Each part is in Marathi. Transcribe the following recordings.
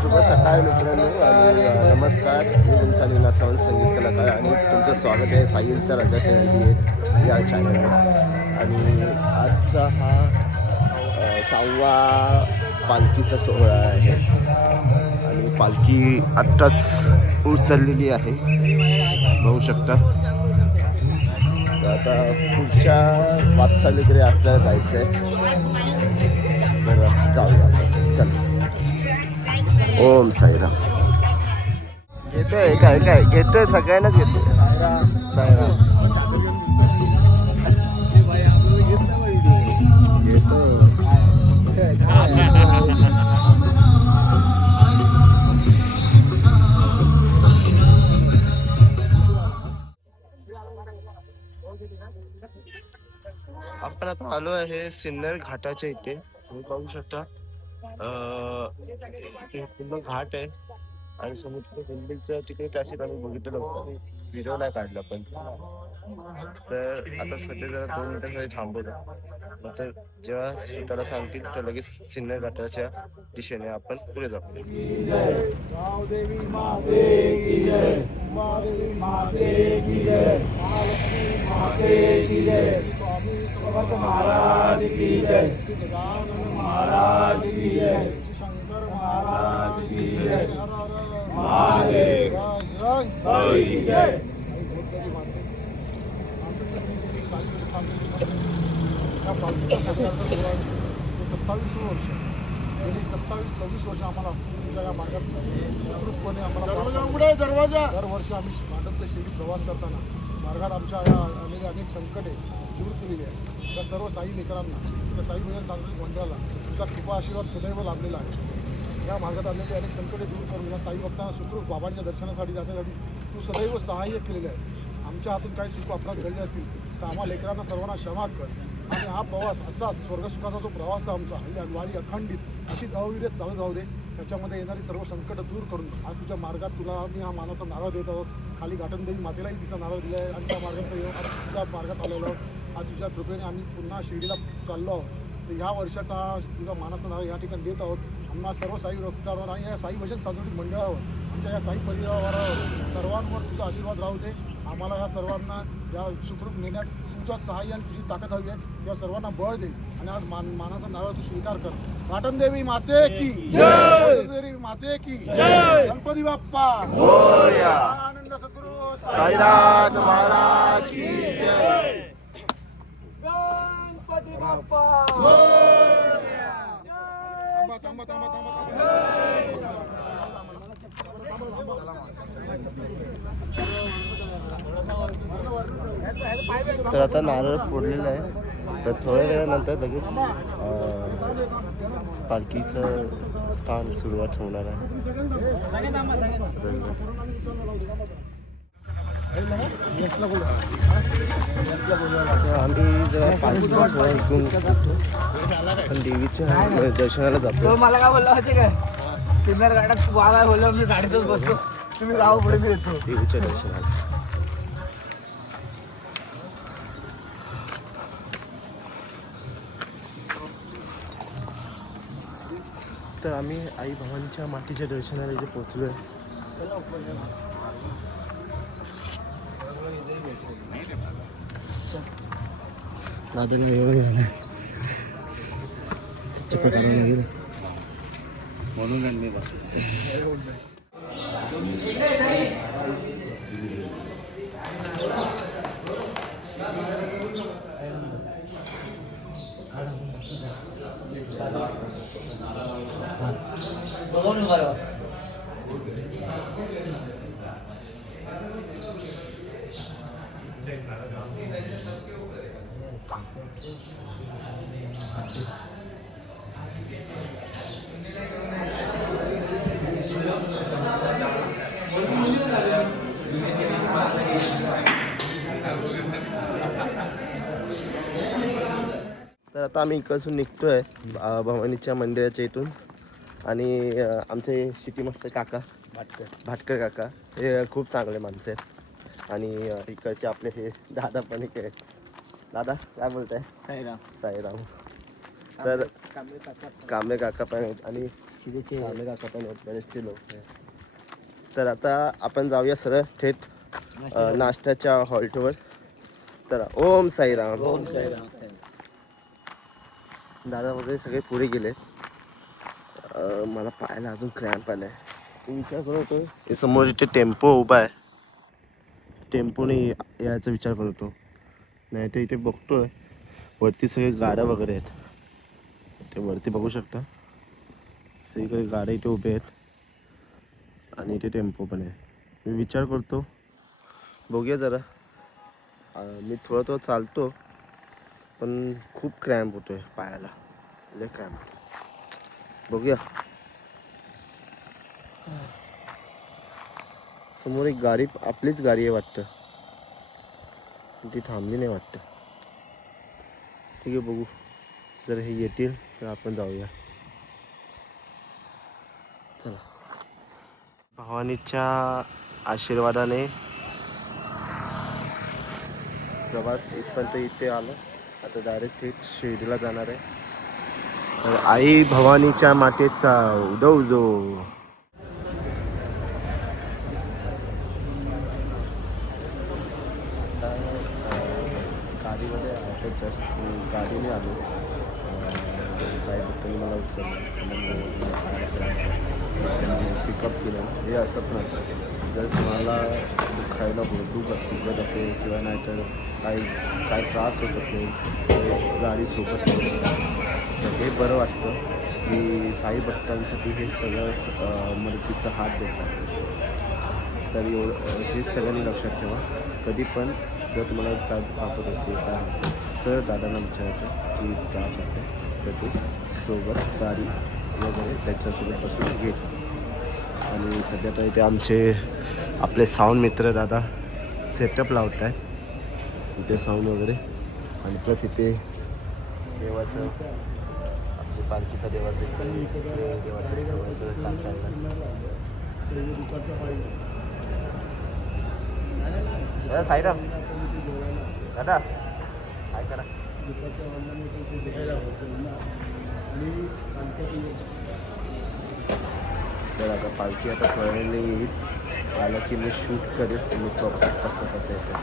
शुभ सकाळ मित्रांनो आणि नमस्कार. मी तुमचा लीला सावंत संगीत कलाकार आणि तुमचं स्वागत आहे साहिलचा राजा 78 या चॅनलवर. आणि आजचा हा 6वा पालखीचा सोहळा आहे आणि पालखी आत्ताच उचललेली आहे, बघू शकता. तर आता पुढच्या वाटचालीकडे आपल्याला जायचं आहे, तर जाऊया आपण. चल. ओम साईराम. घेतोय काय काय घेतोय, सगळ्यांनाच घेतोय. साईराम आपण आता आलो आहे सिन्नर घाटाच्या इथे. तुम्ही पाहू शकता पूर्ण घाट आहे आणि समुद्र दिल्लीचं तिकडे त्याचे आम्ही बघितलं होतं, व्हिडिओ नाही काढला. पण तर आता सध्या जरा 2 मिनिटांसाठी थांबवलं, नंतर जेव्हा स्वतःला सांगतील तर लगेच सिन्नर घाटाच्या दिशेने आपण पुढे जाऊ. देवी माते की जय, महादेवी माते की जय, महालक्ष्मी माते की जय, स्वामी समर्थ महाराज की जय, गजानन महाराज की जय, शंकर महाराज की जय, महादेव बजरंग बली की जय. 27 वर्ष गेली 27-26 वर्ष आम्हाला या मार्गात सुखरूपपणे आम्हाला दरवर्षी आम्ही मार्गात ते शिर्डी प्रवास करताना मार्गात आमच्या या आलेली अनेक संकटे दूर केलेली आहेत. त्या सर्व साई लेकरांना, त्या साई भजन सांस्कृतिक मंडळाला तुमचा कृपा आशीर्वाद सदैव लाभलेला आहे. या मार्गात आलेली अनेक संकटे दूर करून या साई भक्तांना सुखरूप बाबांच्या दर्शनासाठी जाण्यासाठी तू सदैव सहाय्य केलेले आहेस. आमच्या हातून काही चूक अपराध घडले असतील तर आम्हा लेकरांना सर्वांना क्षमा कर. आणि हा प्रवास असाच स्वर्गसुखाचा जो प्रवास आहे आमचा, ही वारी अखंडित अशीच अविरत चालू राहू दे. त्याच्यामध्ये येणारी सर्व संकट दूर करून आज तुझ्या मार्गात तुला मी हा मानाचा नारळ देत आहोत. खाली घाटनदेवी मातेलाही तिचा नारळ दिला आहे आणि त्या मार्गात येऊन आज तुझ्या मार्गात आलेलो आहोत. आज तुझ्या कृपेने आम्ही पुन्हा शिर्डीला चाललो आहोत. तर ह्या वर्षाचा तुझा मानाचा नारळ या ठिकाणी देत आहोत. आम्हाला सर्व साई भक्तांवर आणि या साई भजन सांस्कृतिक मंडळावर, आमच्या या साई परिवारावर सर्वांवर तुझा आशीर्वाद राहू दे. आम्हाला या सर्वांना या सुखरूप नेण्यात तुझं सहाय्य आणि तुझी ताकद हवी आहे. या सर्वांना बळ दे आणि आज मानाचा नारळ तू स्वीकार कर. घाटनदेवी माते की जय, देवी माते की जय, गणपती बाप्पा मोरया, आनंद सद्गुरू साईनाथ महाराज की जय. गणपती बाप्पा मोरया. थांबा थांबा थांबा तर आता नारळ फोडलेला आहे. तर थोड्या वेळानंतर लगेच पालखीचं स्थान सुरुवात होणार आहे. आम्ही जरा पालखी ऐकून पण देवीच्या दर्शनाला जातो. मला काय बोलला होते काय, सिन्नर घाटात वाघ आहे बोललो, मी गाडीतच बसतो, तुम्ही गाव पुढे मी येतो देवीच्या दर्शनाला. तर आम्ही आई भवानीच्या मातीच्या दर्शनाला इथे पोहोचलो आहे. दादाला म्हणून मी बसलो. तर आता आम्ही इकडसून निघतोय भवानीच्या मंदिराच्या इथून. आणि आमचे शिटी मस्त काका भाटकर काका हे खूप चांगले माणसं आहेत. आणि इकडचे आपले हे दादा पण इकडे. दादा काय बोलताय? साईराम. साईराम. तर कांबळे काका पण आहेत आणि शिरेचे कांबळे काका पण आहेत, बरेचसे लोक आहेत. तर आता आपण जाऊया सरळ थेट नाश्त्याच्या हॉल्टवर. तर ओम साईराम. ओम साईराम. दादा वगैरे सगळे पुढे गेलेत. मला पाहायला अजून क्रॅम्प आलाय. मी विचार करत होतो हे समोर इथे टेम्पो उभा आहे, टेम्पोने यायचा विचार करतो. नाही तर इथे बघतोय वरती सगळे गाड्या वगैरे आहेत. ते वरती बघू शकता सगळीकडे गाड्या इथे उभे आहेत आणि इथे टेम्पो पण आहे. मी विचार करतो बघूया जरा. मी थोडं चालतो पण खूप क्रॅम्प होतोय पायाला, लय क्रॅम्प. बघूया. समोर एक गाडी, आपलीच गाडी आहे वाटतं, ती थांबली नाही वाटतं. ठीक आहे बघू, जर हे येतील तर आपण जाऊया. चला. भवानीच्या आशीर्वादाने प्रवास इथपर्यंत इथे आला. आता डायरेक्ट थेट शिर्डीला जाणार आहे. तर आई भवानीच्या मातेचा उदो उदो. गाडीमध्ये आता जस्ट गाडीने आलो. साहेब त्यांनी मला उचललं, त्यांनी पिकअप केलं. हे असं पण असतं, जर तुम्हाला दुखायला दुखत असेल किंवा नाहीतर काय त्रास होत असेल तर गाडी सोबत ठेवली. तर हे बरं वाटतं की साई भक्तांसाठी हे सगळं मदतीचा हात देतात. तर हे सगळ्यांनी लक्षात ठेवा. कधी पण जर तुम्हाला काय दुखापत होते काय होते, सरळ दादांना विचारायचं की त्रास होते, तर ते सोबत गाडी वगैरे त्याच्यासोबत बसून घेत. आणि सध्या तर इथे आपले साऊंड मित्र दादा सेटअप लावत आहे इथे साऊंड वगैरे. आणि प्लस इथे देवाचं, आपली पालखीचा देवाचं इकडे देवाचं ठेवायचं काम चाललं. दादा साईराम, दादा काय करा. तर आता पालखी आता पळायला येईल, आलं की मी शूट करेल तुम्ही प्रॉपर कसं येतं.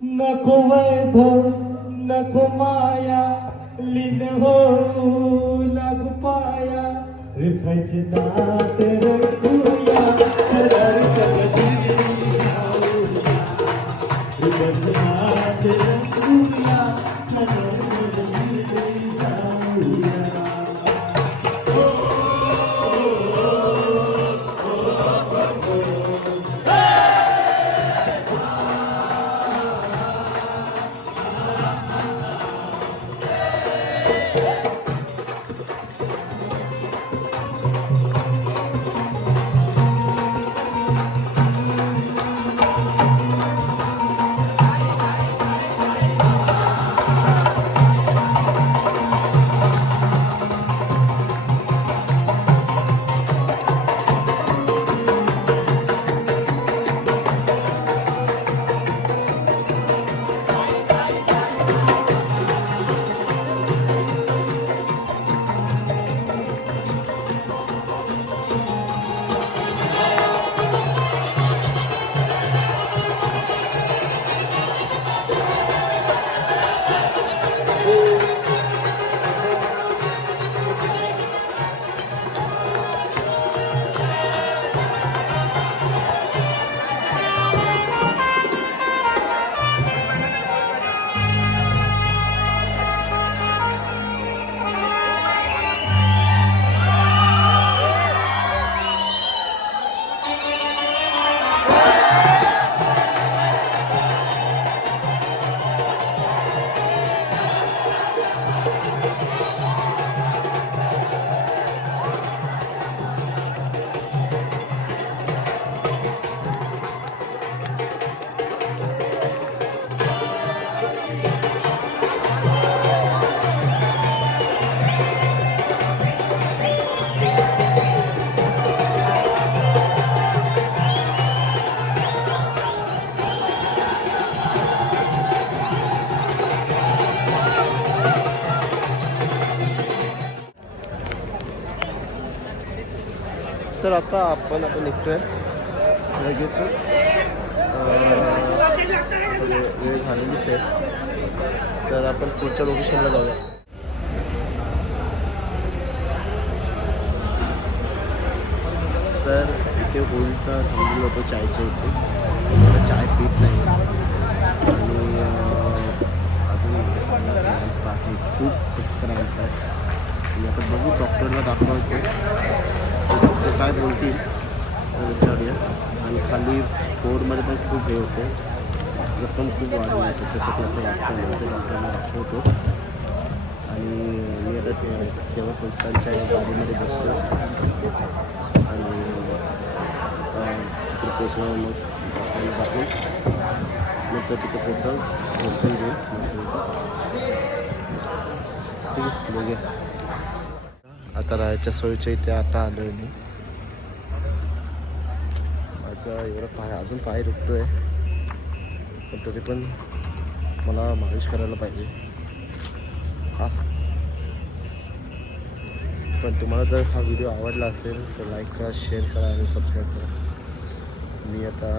नको वैभव नको माया, लीन हो लागू पाया, विठाचे नात रंगूया, सदाच कशी राहूया, विठाचे नात रंगूया, सदाच कशी राहूया. तर आता आपण निघतोय लगेचच. वेळ झालेलीच आहे, तर आपण पुढच्या लोकेशनला जाऊया. तर इथे होळीचा थांबलेलो होतो चायच्या इथे. मला चाय पीत नाही आणि अजून क्रॅम्प आहे, खूप क्रॅम्प आहे. आणि आता बघू, डॉक्टरला दाखवतो, डॉक्टर काय बोलतील विचारूया. आणि खाली पोरमध्ये पण खूप हे होते, जखम खूप वाढली आहे, त्याच्यासाठी असं वाटतं नाही. ते डॉक्टरला दाखवतो आणि मी आता सेवा संस्थांच्या गाडीमध्ये बसतो आणि तिकडे पोचल्यावर मग डॉक्टरला दाखवून नंतर तिथे पोचल्यावर झोपून घेऊन बसेल. ठीक आहे, बघूया. आता राहायच्या सोयीच्या इथे आता आलो आहे मी. माझा एवढा अजून पाय दुखतो आहे, पण तरी पण मला मालिश करायला पाहिजे. हां, पण तुम्हाला जर हा व्हिडिओ आवडला असेल तर लाईक करा, शेअर करा आणि सबस्क्राईब करा. मी आता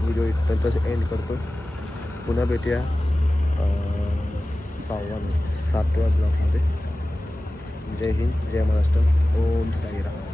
व्हिडिओ इथपर्यंत एंड करतो. पुन्हा भेटूया 7व्या ब्लॉगमध्ये. जय हिंद, जय महाराष्ट्र, ओम साईराम.